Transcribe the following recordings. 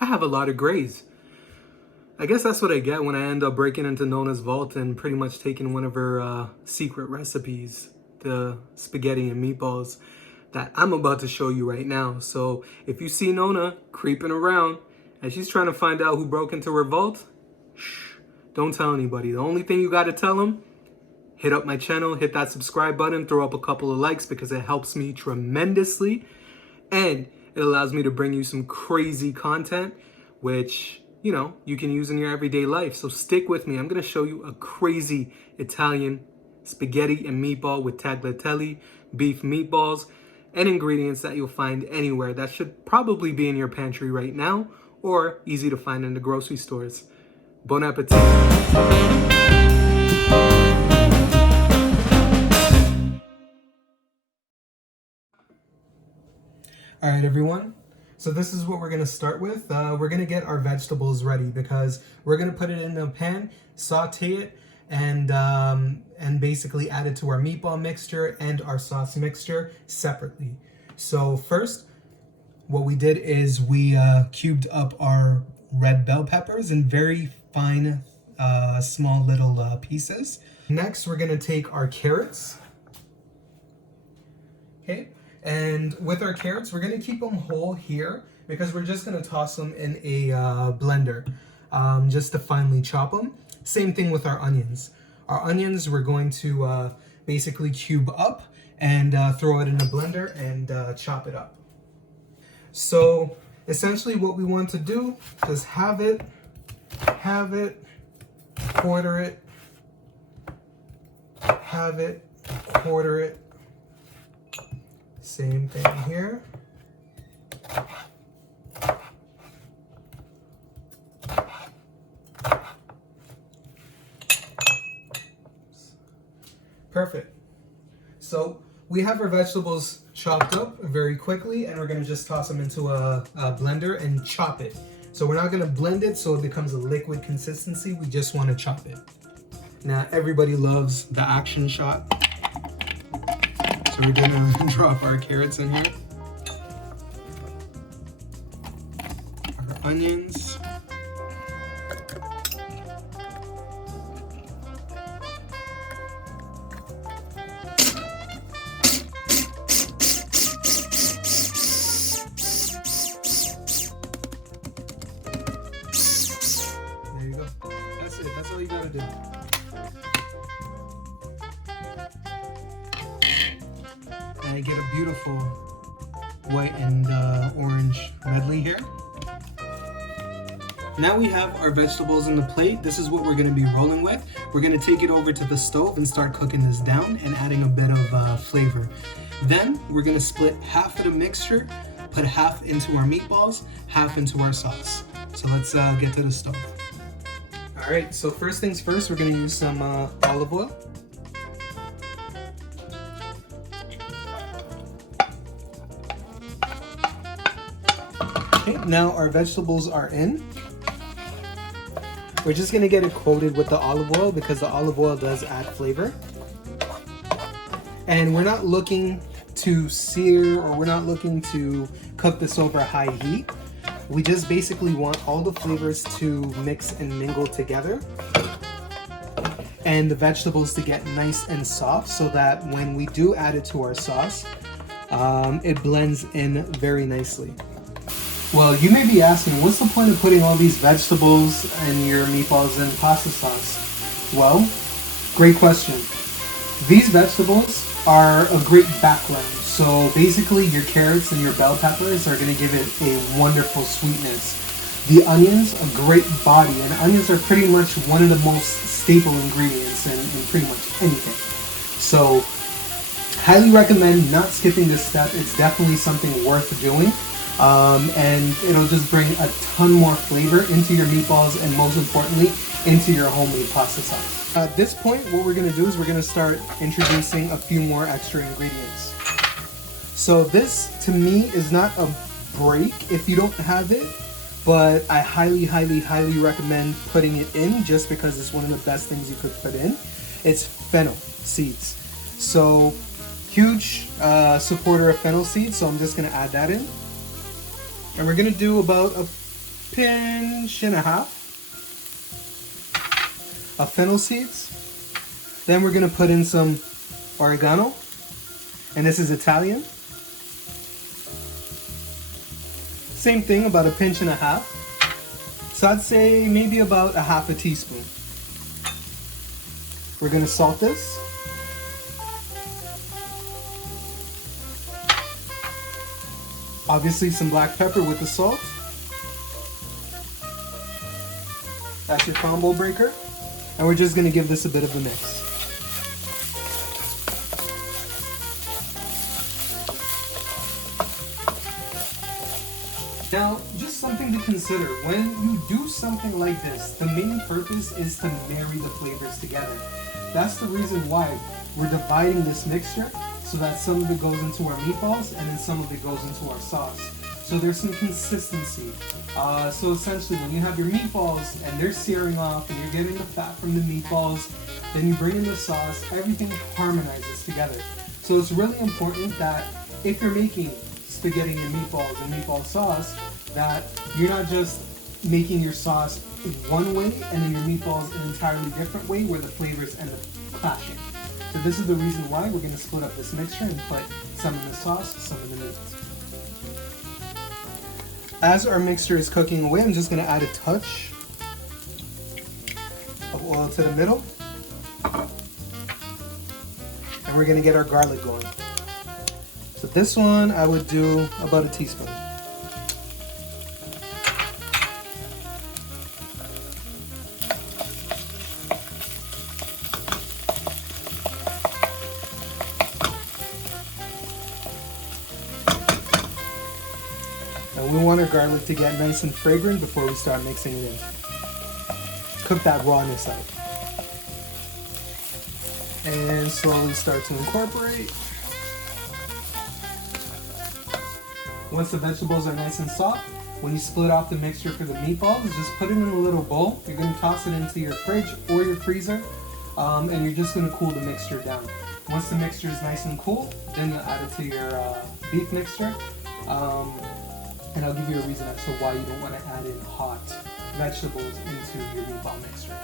I have a lot of grays. I guess that's what I get when I end up breaking into Nona's vault and pretty much taking one of her secret recipes, the spaghetti and meatballs that I'm about to show you right now. So if you see Nona creeping around and she's trying to find out who broke into her vault, shh, don't tell anybody. The only thing you got to tell them, hit up my channel, hit that subscribe button, throw up a couple of likes because it helps me tremendously. And it allows me to bring you some crazy content, which, you know, you can use in your everyday life. So stick with me. I'm going to show you a crazy Italian spaghetti and meatball with tagliatelle, beef meatballs, and ingredients that you'll find anywhere. That should probably be in your pantry right now or easy to find in the grocery stores. Bon appetit. All right, everyone. So this is what we're gonna start with. We're gonna get our vegetables ready because we're gonna put it in a pan, saute it, and basically add it to our meatball mixture and our sauce mixture separately. So first, what we did is we cubed up our red bell peppers in very fine, small little pieces. Next, we're gonna take our carrots. Okay. And with our carrots, we're gonna keep them whole here because we're just gonna toss them in a blender just to finely chop them. Same thing with our onions. Our onions, we're going to basically cube up and throw it in a blender and chop it up. So essentially what we want to do is have it, quarter it, have it, quarter it. Same thing here. Perfect. So we have our vegetables chopped up very quickly and we're gonna just toss them into a blender and chop it. So we're not gonna blend it so it becomes a liquid consistency, we just wanna chop it. Now everybody loves the action shot. So we're gonna drop our carrots in here, our onions, there you go. That's it, that's all you gotta do. And I get a beautiful white and orange medley here. Now we have our vegetables in the plate. This is what we're gonna be rolling with. We're gonna take it over to the stove and start cooking this down and adding a bit of flavor. Then we're gonna split half of the mixture, put half into our meatballs, half into our sauce. So let's get to the stove. All right, so first things first, we're gonna use some olive oil. Okay, now our vegetables are in. We're just gonna get it coated with the olive oil because the olive oil does add flavor. And we're not looking to sear or we're not looking to cook this over high heat. We just basically want all the flavors to mix and mingle together and the vegetables to get nice and soft so that when we do add it to our sauce, it blends in very nicely. Well, you may be asking, what's the point of putting all these vegetables and your meatballs in pasta sauce? Well, great question. These vegetables are a great background. So basically your carrots and your bell peppers are going to give it a wonderful sweetness. The onions, a great body, and onions are pretty much one of the most staple ingredients in pretty much anything. So highly recommend not skipping this step. It's definitely something worth doing. And it'll just bring a ton more flavor into your meatballs and most importantly into your homemade pasta sauce. At this point, what we're going to do is we're going to start introducing a few more extra ingredients. So this to me is not a break if you don't have it, but I highly recommend putting it in just because it's one of the best things you could put in. It's Fennel Seeds. So huge supporter of Fennel Seeds, so I'm just going to add that in. And we're going to do about a pinch and a half of fennel seeds. Then we're gonna put in some oregano, and this is Italian. Same thing, about a pinch and a half. So I'd say maybe about a half a teaspoon. We're gonna salt this. Obviously some black pepper with the salt. That's your combo breaker. And we're just gonna give this a bit of a mix. Now, just something to consider, when you do something like this, the main purpose is to marry the flavors together. That's the reason why we're dividing this mixture, so that some of it goes into our meatballs and then some of it goes into our sauce. So there's some consistency. So essentially when you have your meatballs and they're searing off and you're getting the fat from the meatballs, then you bring in the sauce, everything harmonizes together. So it's really important that if you're making spaghetti and meatballs and meatball sauce, that you're not just making your sauce in one way and then your meatballs an entirely different way where the flavors end up clashing. So this is the reason why we're going to split up this mixture and put some in the sauce, some in the meat. As our mixture is cooking away, I'm just going to add a touch of oil to the middle. And we're going to get our garlic going. So this one I would do about a teaspoon. And we want our garlic to get nice and fragrant before we start mixing it in. Cook that rawness out. And slowly start to incorporate. Once the vegetables are nice and soft, when you split off the mixture for the meatballs, just put it in a little bowl. You're going to toss it into your fridge or your freezer, and you're just going to cool the mixture down. Once the mixture is nice and cool, then you'll add it to your beef mixture. And I'll give you a reason as to why you don't want to add in hot vegetables into your meatball mixture.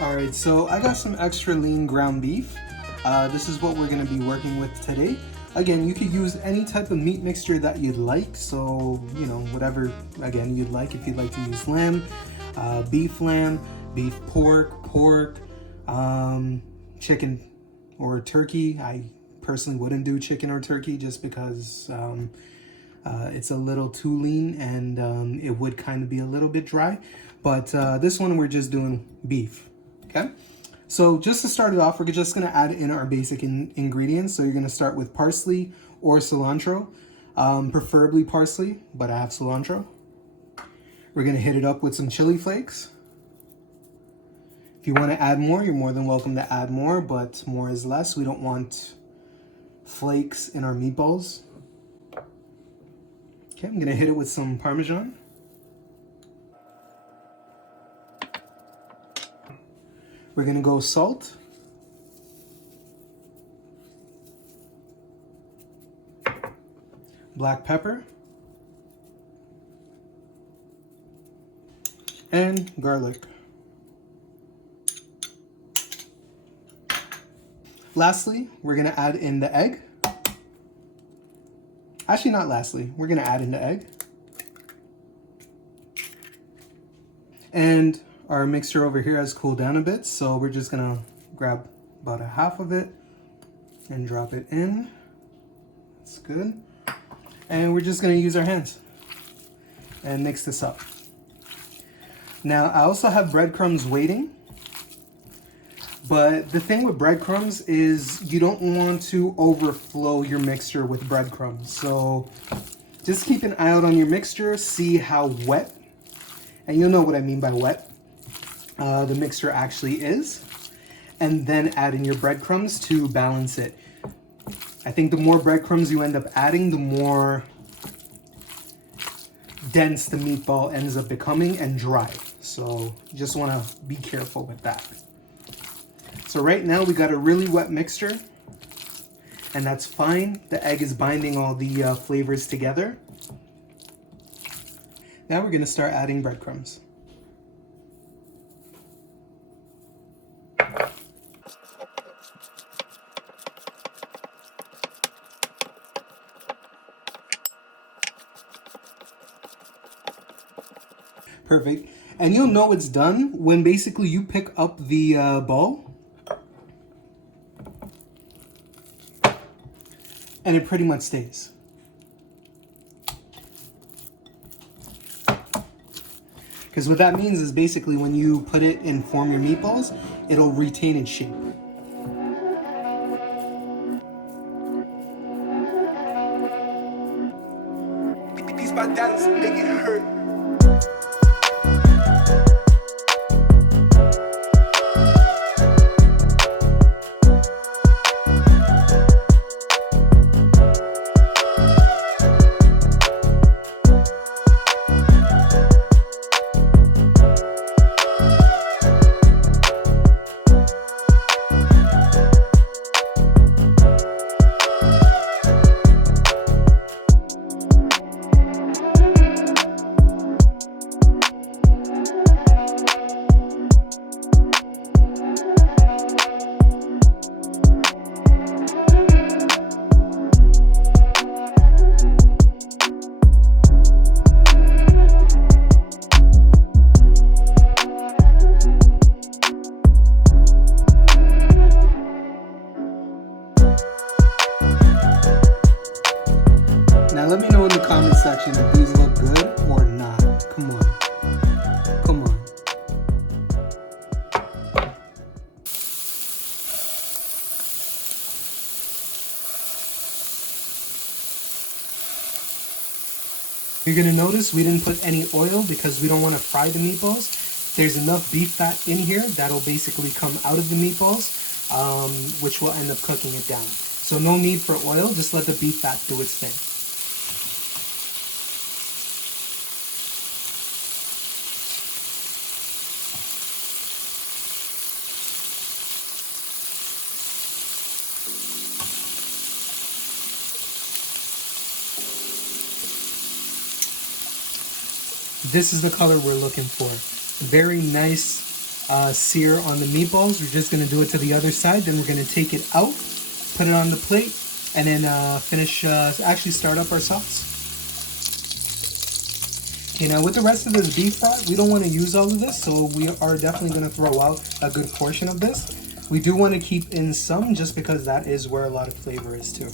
Alright, so I got some extra lean ground beef. This is what we're going to be working with today. Again, you could use any type of meat mixture that you'd like, so, you know, whatever, again, you'd like. If you'd like to use lamb, beef, pork, chicken or turkey. I personally wouldn't do chicken or turkey just because it's a little too lean and it would kind of be a little bit dry. But this one we're just doing beef, okay? So just to start it off, we're just going to add in our basic ingredients. So you're going to start with parsley or cilantro, preferably parsley, but I have cilantro. We're going to hit it up with some chili flakes. If you want to add more, you're more than welcome to add more, but more is less. We don't want flakes in our meatballs. Okay, I'm going to hit it with some Parmesan. We're going to go salt. Black pepper. And garlic. Lastly, we're going to add in the egg. Actually, not lastly. We're going to add in the egg. And our mixture over here has cooled down a bit, so we're just gonna grab about a half of it and drop it in. That's good. And we're just gonna use our hands and mix this up. Now, I also have breadcrumbs waiting, but the thing with breadcrumbs is you don't want to overflow your mixture with breadcrumbs. So just keep an eye out on your mixture, see how wet, and you'll know what I mean by wet, the mixture actually is, and then add in your breadcrumbs to balance it. I think the more breadcrumbs you end up adding, the more dense the meatball ends up becoming and dry. So you just want to be careful with that. So right now we got a really wet mixture, and that's fine. The egg is binding all the flavors together. Now we're going to start adding breadcrumbs. Perfect. And you'll know it's done when basically you pick up the ball and it pretty much stays. Because what that means is basically when you put it and form your meatballs, it'll retain its shape. These my daddies make it hurt. Now let me know in the comment section if these look good or not. Come on. Come on. You're going to notice we didn't put any oil because we don't want to fry the meatballs. There's enough beef fat in here that'll basically come out of the meatballs, which will end up cooking it down. So no need for oil, just let the beef fat do its thing. This is the color we're looking for. Very nice sear on the meatballs. We're just going to do it to the other side. Then we're going to take it out, put it on the plate, and then actually start up our sauce. Okay, now with the rest of this beef fat, we don't want to use all of this, so we are definitely going to throw out a good portion of this. We do want to keep in some just because that is where a lot of flavor is too.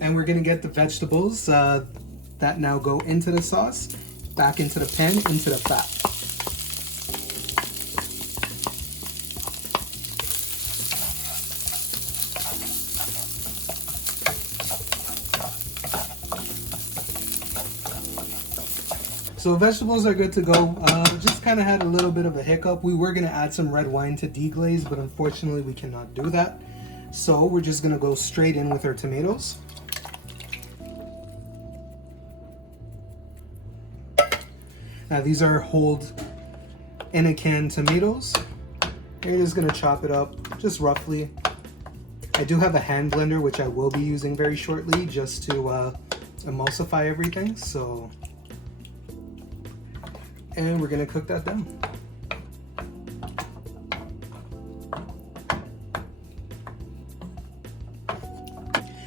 And we're going to get the vegetables that now go into the sauce, back into the pan, into the fat. So vegetables are good to go. Just kind of had a little bit of a hiccup. We were going to add some red wine to deglaze, but unfortunately we cannot do that. So we're just going to go straight in with our tomatoes. Now these are whole in a can tomatoes. You're just gonna chop it up just roughly. I do have a hand blender which I will be using very shortly just to emulsify everything. So, and we're gonna cook that down.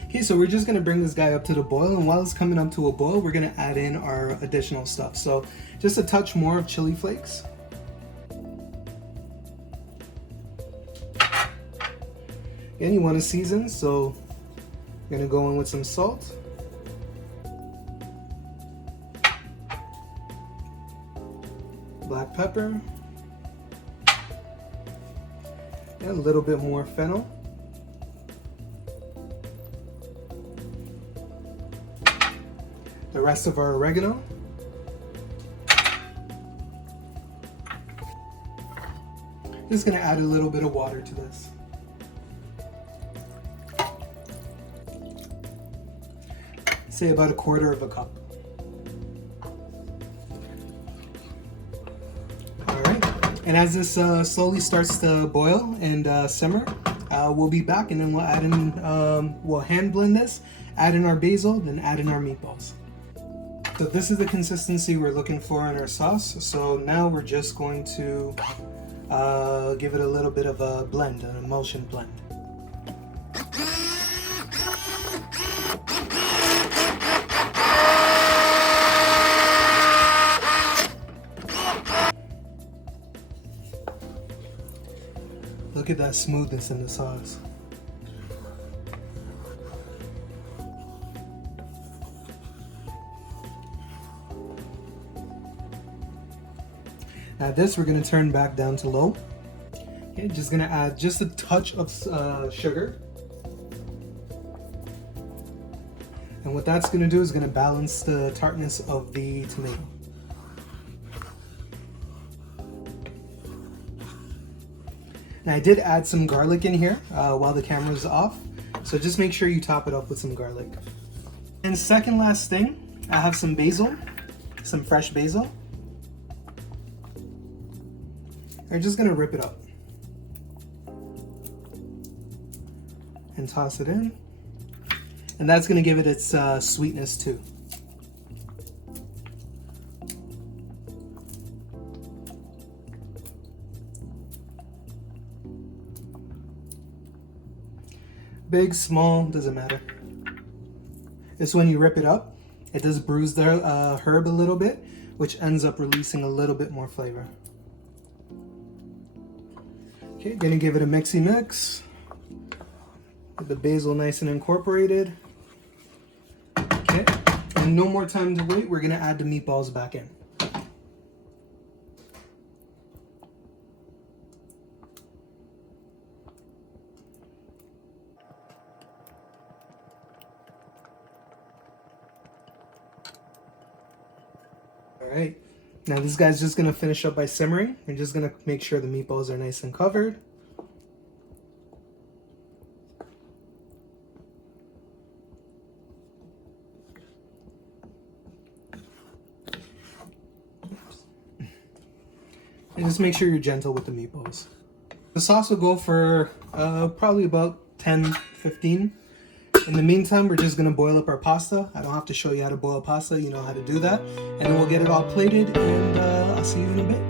Okay, so we're just gonna bring this guy up to the boil, and while it's coming up to a boil, we're gonna add in our additional stuff. So just a touch more of chili flakes. Again, you want to season, so I'm gonna go in with some salt. Black pepper. And a little bit more fennel. The rest of our oregano. Just gonna add a little bit of water to this. Say about 1/4 cup. All right, and as this slowly starts to boil and simmer, we'll be back, and then we'll add in, we'll hand blend this, add in our basil, then add in our meatballs. So this is the consistency we're looking for in our sauce. So now we're just going to give it a little bit of a blend, an emulsion blend. Look at that smoothness in the sauce. Now this we're going to turn back down to low. Okay, just going to add just a touch of sugar. And what that's going to do is going to balance the tartness of the tomato. Now I did add some garlic in here while the camera's off, so just make sure you top it up with some garlic. And second last thing, I have some basil, some fresh basil. I'm just gonna rip it up and toss it in, and that's gonna give it its sweetness too. Big, small, doesn't matter. It's when you rip it up, it does bruise the herb a little bit, which ends up releasing a little bit more flavor. Okay, gonna give it a mixy mix. Get the basil nice and incorporated. Okay, and no more time to wait, we're gonna add the meatballs back in. Alright, now this guy's just going to finish up by simmering. We're just going to make sure the meatballs are nice and covered. And just make sure you're gentle with the meatballs. The sauce will go for probably about 10-15. In the meantime, we're just going to boil up our pasta. I don't have to show you how to boil pasta, you know how to do that. And then we'll get it all plated, and I'll see you in a bit.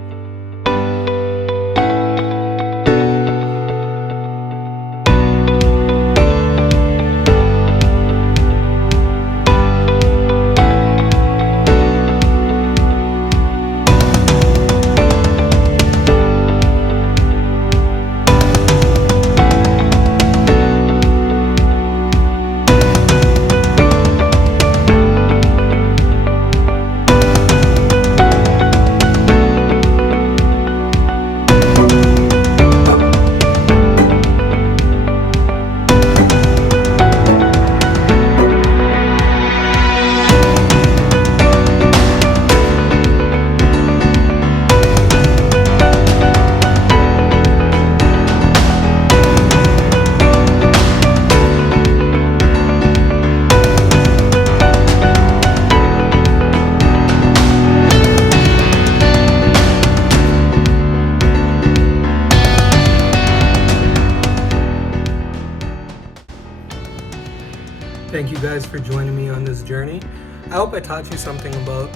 Thank you guys for joining me on this journey. I hope I taught you something about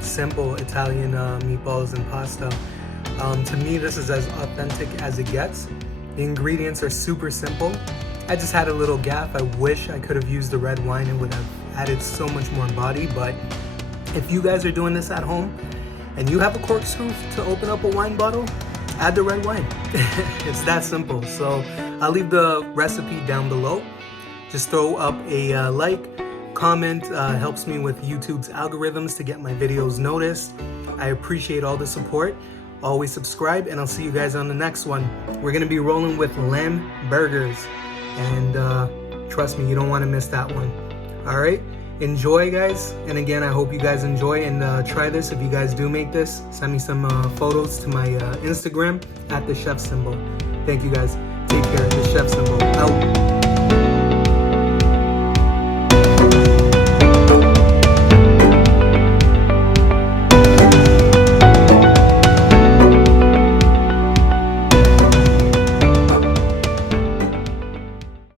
simple Italian meatballs and pasta. To me, this is as authentic as it gets. The ingredients are super simple. I just had a little gaffe. I wish I could have used the red wine. It would have added so much more body, but if you guys are doing this at home and you have a corkscrew to open up a wine bottle, add the red wine. It's that simple. So I'll leave the recipe down below. Just throw up a like, comment, helps me with YouTube's algorithms to get my videos noticed. I appreciate all the support. Always subscribe, and I'll see you guys on the next one. We're gonna be rolling with lamb burgers, and trust me, you don't wanna miss that one. All right, enjoy guys, and again, I hope you guys enjoy and try this. If you guys do make this, send me some photos to my Instagram at the chef symbol. Thank you guys, take care, the chef symbol out.